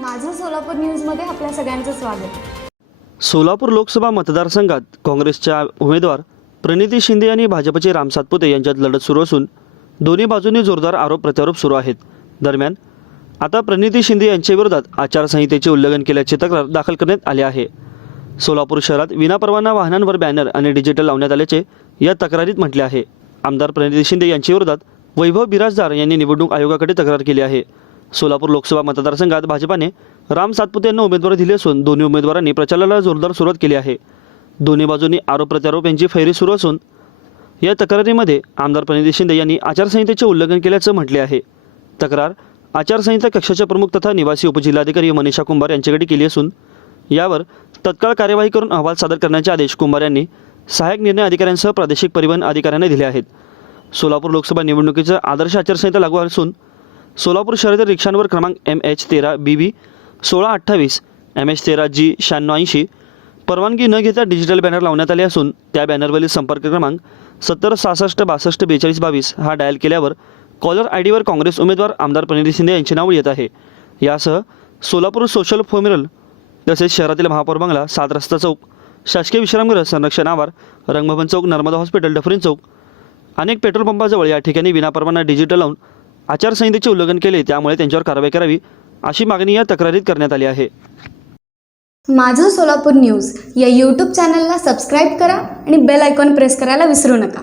माझं सोलापूर न्यूजमध्ये आपल्या सगळ्यांचं स्वागत. सोलापूर लोकसभा मतदारसंघात काँग्रेसच्या उमेदवार प्रणिती शिंदे आणि भाजपचे राम सातपुते यांच्यात लढत सुरू असून दोन्ही बाजूंनी जोरदार आरोप प्रत्यारोप सुरू आहेत. दरम्यान आता प्रणिती शिंदे यांच्याविरोधात आचारसंहितेचे उल्लंघन केल्याची तक्रार दाखल करण्यात आली आहे. सोलापूर शहरात विनापरवाना वाहनांवर बॅनर आणि डिजिटल लावण्यात आल्याचे या तक्रारीत म्हटले आहे. आमदार प्रणिती शिंदे यांच्याविरोधात वैभव बिराजदार यांनी निवडणूक आयोगाकडे तक्रार केली आहे. सोलापूर लोकसभा मतदारसंघात भाजपाने राम सातपुते यांना उमेदवारी दिली असून दोन्ही उमेदवारांनी प्रचाराला जोरदार सुरुवात केली आहे. दोन्ही बाजूंनी आरोप प्रत्यारोप यांची फैरी सुरू असून या तक्रारीमध्ये आमदार प्रणिती शिंदे यांनी आचारसंहितेचे उल्लंघन केल्याचं म्हटले आहे. तक्रार आचारसंहिता कक्षाचे प्रमुख तथा निवासी उपजिल्हाधिकारी मनीषा कुंभार यांच्याकडे केली असून यावर तत्काळ कार्यवाही करून अहवाल सादर करण्याचे आदेश कुंभार यांनी सहाय्यक निर्णय अधिकाऱ्यांसह प्रादेशिक परिवहन अधिकाऱ्यांना दिले आहेत. सोलापूर लोकसभा निवडणुकीचं आदर्श आचारसंहिता लागू असून सोलापूर शहरातील रिक्षांवर क्रमांक एम एच तेरा बी बी सोळा अठ्ठावीस एम एच तेरा जी शहाण्णव ऐंशी. परवानगी न घेता डिजिटल बॅनर लावण्यात आले असून त्या बॅनरवरील संपर्क क्रमांक सत्तर सहासष्ट बासष्ट बेचाळीस बावीस हा डायल केल्यावर कॉलर आय डीवर काँग्रेस उमेदवार आमदार प्रणिती शिंदे यांचे नाव येत आहे. यासह सोलापूर सोशल फोमिरल तसेच शहरातील महापौर बंगला सात रस्ता चौक शासकीय विश्रामगृह संरक्षण आवार रंगभवन चौक नर्मदा हॉस्पिटल डफरीन चौक अनेक पेट्रोल पंपाजवळ या ठिकाणी विनापरवाना डिजिटल लावून आचारसंहितेचे उल्लंघन केले त्यामुळे त्यांच्यावर कारवाई करावी अशी मागणी या तक्रारीत करण्यात आली आहे. माझं सोलापूर न्यूज या यूट्यूब चॅनलला सबस्क्राईब करा आणि बेल आयकॉन प्रेस करायला विसरू नका.